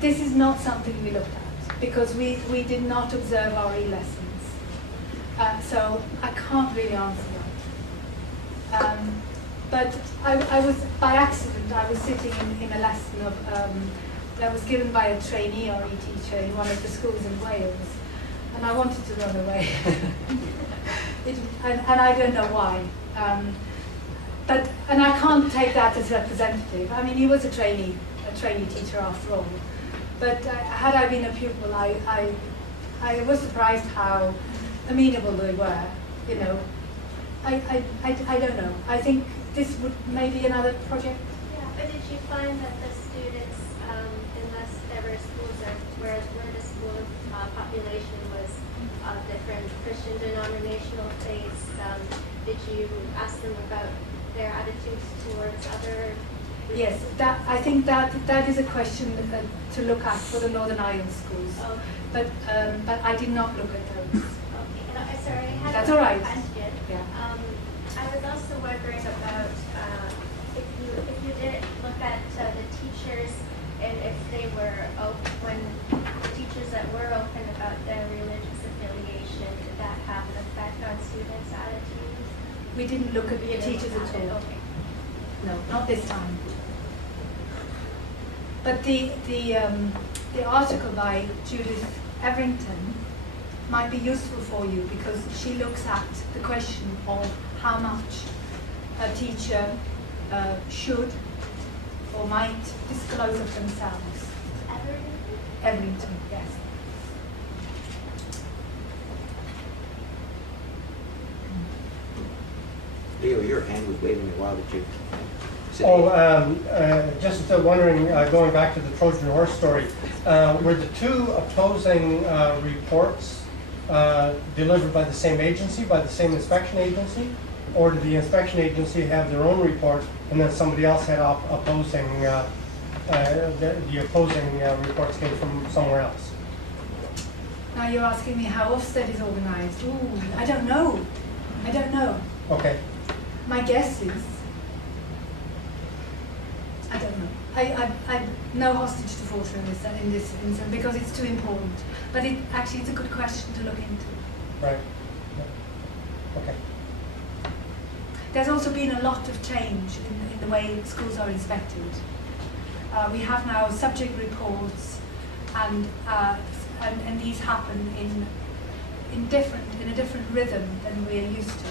this is not something we looked at because we did not observe RE lessons. So I can't really answer that. But I was, by accident, I was sitting in a lesson of, that was given by a trainee RE teacher in one of the schools in Wales. And I wanted to run away. And I don't know why. And I can't take that as representative. I mean, he was a trainee teacher after all. But had I been a pupil, I was surprised how amenable they were. You know, I don't know. I think this would maybe another project. Yeah, but did you find that the students in less diverse schools, where the school population was of different Christian denominational faiths, did you ask them about their attitudes towards other? Yes, I think that is a question to look at for the Northern Ireland schools. Okay. But I did not look at those. Okay, and sorry, I had That's a all right. question. Yeah. I was also wondering about if you did look at the teachers and if they were open, when the teachers that were open about their religious affiliation, did that have an effect on students' attitudes? We didn't look at the teachers at all. Okay. No, not this time. But the article by Judith Everington might be useful for you because she looks at the question of how much a teacher should or might disclose of themselves. Everington, yes. Leo, your hand was waving a while. Did you? Just wondering, going back to the Trojan horse story, were the two opposing reports delivered by the same agency, by the same inspection agency, or did the inspection agency have their own report and then somebody else had opposing, the opposing reports came from somewhere else? Now you're asking me how Ofsted is organised. Ooh, I don't know. I don't know. Okay. My guess is, I don't know. I no hostage to fortune in this instance because it's too important. But actually it's a good question to look into. Right. Yeah. Okay. There's also been a lot of change in the way schools are inspected. We have now subject reports, and these happen in a different rhythm than we are used to.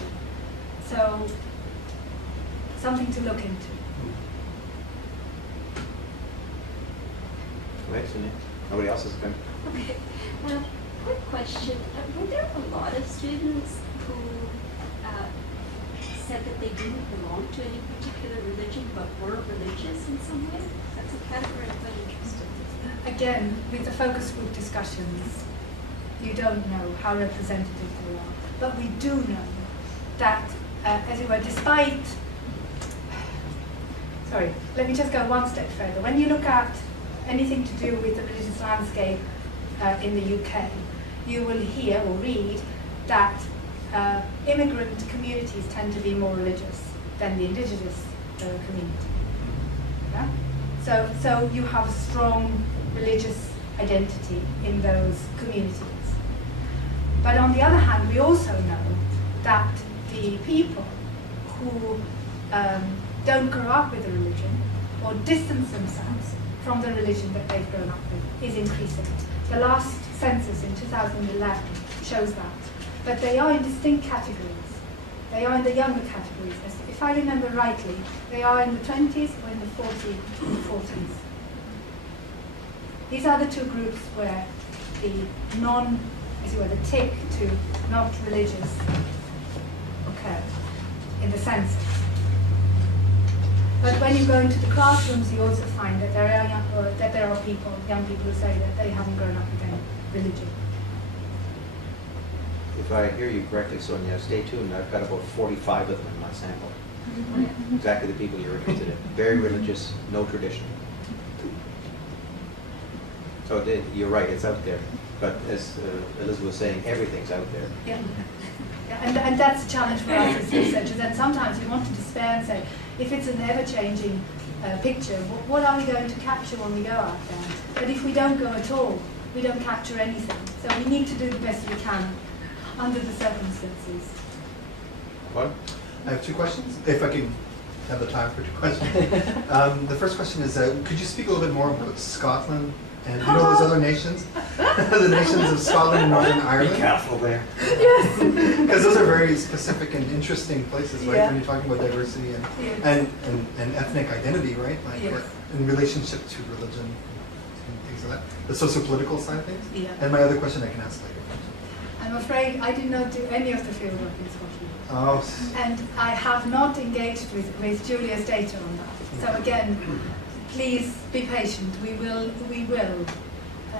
So something to look into. Right, Sunil. Nobody else is going. Okay. Quick question. Were there a lot of students who said that they didn't belong to any particular religion but were religious in some way? That's a category I'm quite interested in. Again, with the focus group discussions, you don't know how representative they are. But we do know that, as it were, despite... Sorry, let me just go one step further. When you look at anything to do with the religious landscape in the UK, you will hear or read that immigrant communities tend to be more religious than the indigenous community. Yeah? So you have a strong religious identity in those communities. But on the other hand, we also know that the people who don't grow up with a religion or distance themselves from the religion that they've grown up with is increasing. The last census in 2011 shows that. But they are in distinct categories. They are in the younger categories. If I remember rightly, they are in the 20s or in the 40s. These are the two groups where the tick to not religious occurred in the census. But when you go into the classrooms, you also find that there are young people who say that they haven't grown up with any religion. If I hear you correctly, Sonia, stay tuned. I've got about 45 of them in my sample. Exactly the people you're interested in. Very religious, no tradition. So you're right, it's out there. But as Elizabeth was saying, everything's out there. Yeah. And that's a challenge for us as researchers. And sometimes we want to despair and say, if it's an ever-changing picture. What are we going to capture when we go out there? But if we don't go at all, we don't capture anything. So we need to do the best we can under the circumstances. What? I have two questions, if I can have the time for two questions. The first question is, could you speak a little bit more about Scotland and you know those other nations? The nations of Scotland and Northern Be Ireland? careful there. Because those are very specific and interesting places, right? Yeah. When you're talking about diversity and, Yes. and ethnic identity, right? Like Yes. in relationship to religion and things like that. The socio-political side of things. Yeah. And my other question I can ask later. I'm afraid I did not do any of the fieldwork in Scotland. Oh, And I have not engaged with Julia's data on that. So again, please be patient. We will,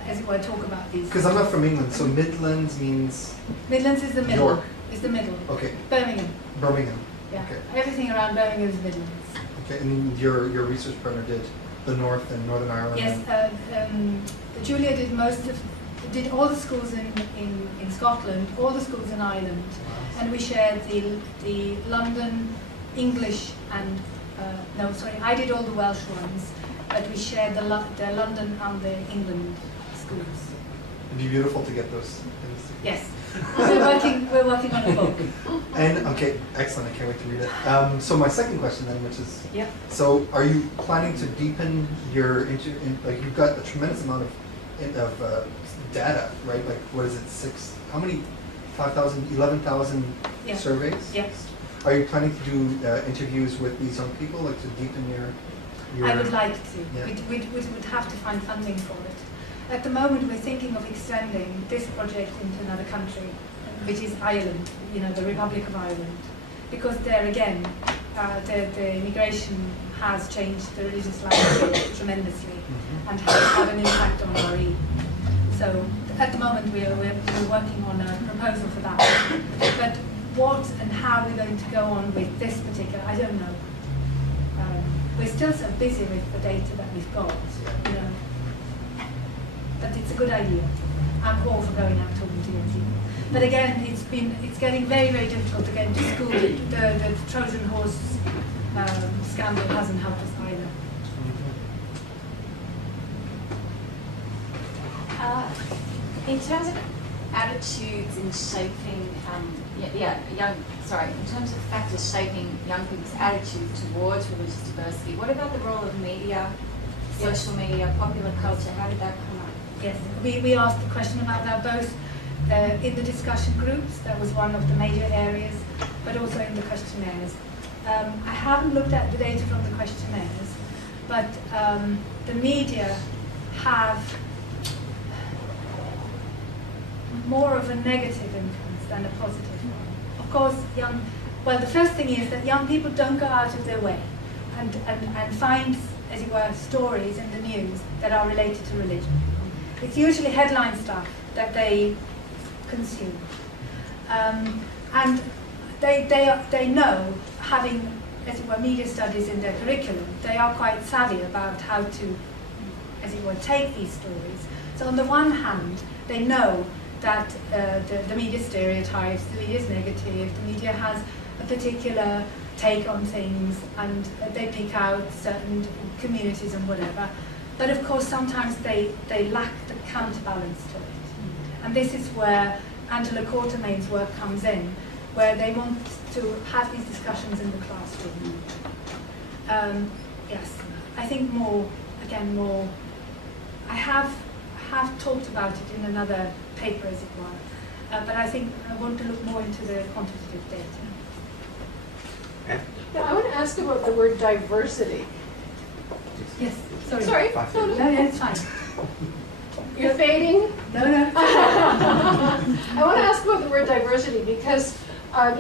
as it were, talk about these. because I'm not from England, so Midlands means, Midlands is the middle. York. Is the middle. okay, Birmingham. Birmingham. Yeah. Okay. Everything around Birmingham is Midlands. Okay, and your research partner did the North and Northern Ireland? Yes. Julia did all the schools in Scotland, all the schools in Ireland, and we shared the London English and I did all the Welsh ones, but we shared the London and the England schools. It'd be beautiful to get those things together. Yes, we're working on a book. And okay, excellent. I can't wait to read it. So my second question then, which is, Yeah. so are you planning to deepen your like you've got a tremendous amount of data, right? Like what is it? How many? 5,000, 11,000 Yeah. surveys. Yes. Are you planning to do interviews with these young people, like to deepen your? I would like to. Yeah. We would have to find funding for it. At the moment, we're thinking of extending this project into another country, which is Ireland, the Republic of Ireland. Because there again, the immigration has changed the religious landscape tremendously and has had an impact on RE. So at the moment, we're working on a proposal for that. But what and how we're going to go on with this particular, I don't know. We're still so busy with the data that we've got, But it's a good idea. I'm all for going out talking to young people. But again, it's getting very, very difficult to get into school. The Trojan horse scandal hasn't helped us either. In terms of attitudes in shaping, in terms of factors shaping young people's attitude towards religious diversity, what about the role of media, social media, popular culture? How did that come up? Yes, we asked the question about that both in the discussion groups. That was one of the major areas, but also in the questionnaires. I haven't looked at the data from the questionnaires, but the media have more of a negative influence than a positive one. Of course, the first thing is that young people don't go out of their way and find, as it were, stories in the news that are related to religion. It's usually headline stuff that they consume. And they know, having, as it were, media studies in their curriculum, they are quite savvy about how to, as it were, take these stories. So on the one hand, they know that the media stereotypes, the media is negative, the media has a particular take on things, and they pick out certain communities and whatever. But of course, sometimes they lack the counterbalance to it. And this is where Angela Quartermain's work comes in, where they want to have these discussions in the classroom. Yes, I think more, I have talked about it in another paper, as it were, but I think I want to look more into the quantitative data. Now, I want to ask about the word diversity. Yes, sorry. Sorry. No, it's fine. You're fading? No, no. I want to ask about the word diversity because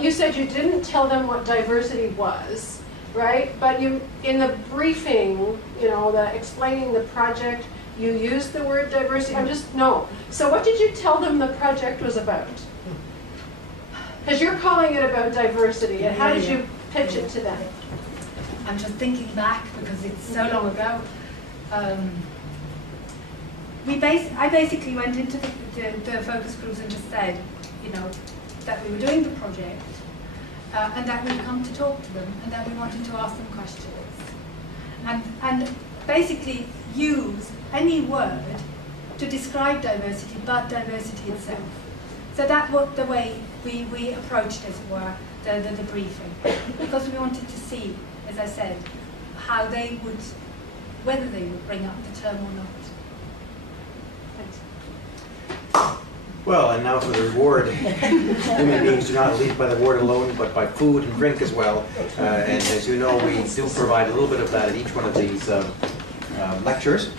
you said you didn't tell them what diversity was, right? But you, in the briefing, the explaining the project, you used the word diversity. So what did you tell them the project was about? Because you're calling it about diversity, and how did you pitch it to them? I'm just thinking back because it's so long ago. I basically went into the focus groups and just said, that we were doing the project and that we'd come to talk to them and that we wanted to ask them questions. and basically use any word to describe diversity, but diversity itself. So that was the way we approached, as it were, the briefing, because we wanted to see, as I said, how they would, whether they would bring up the term or not. Thanks. Well, and now for the reward. Human beings do not live by the word alone, but by food and drink as well. And as you know, we do provide a little bit of that at each one of these lectures.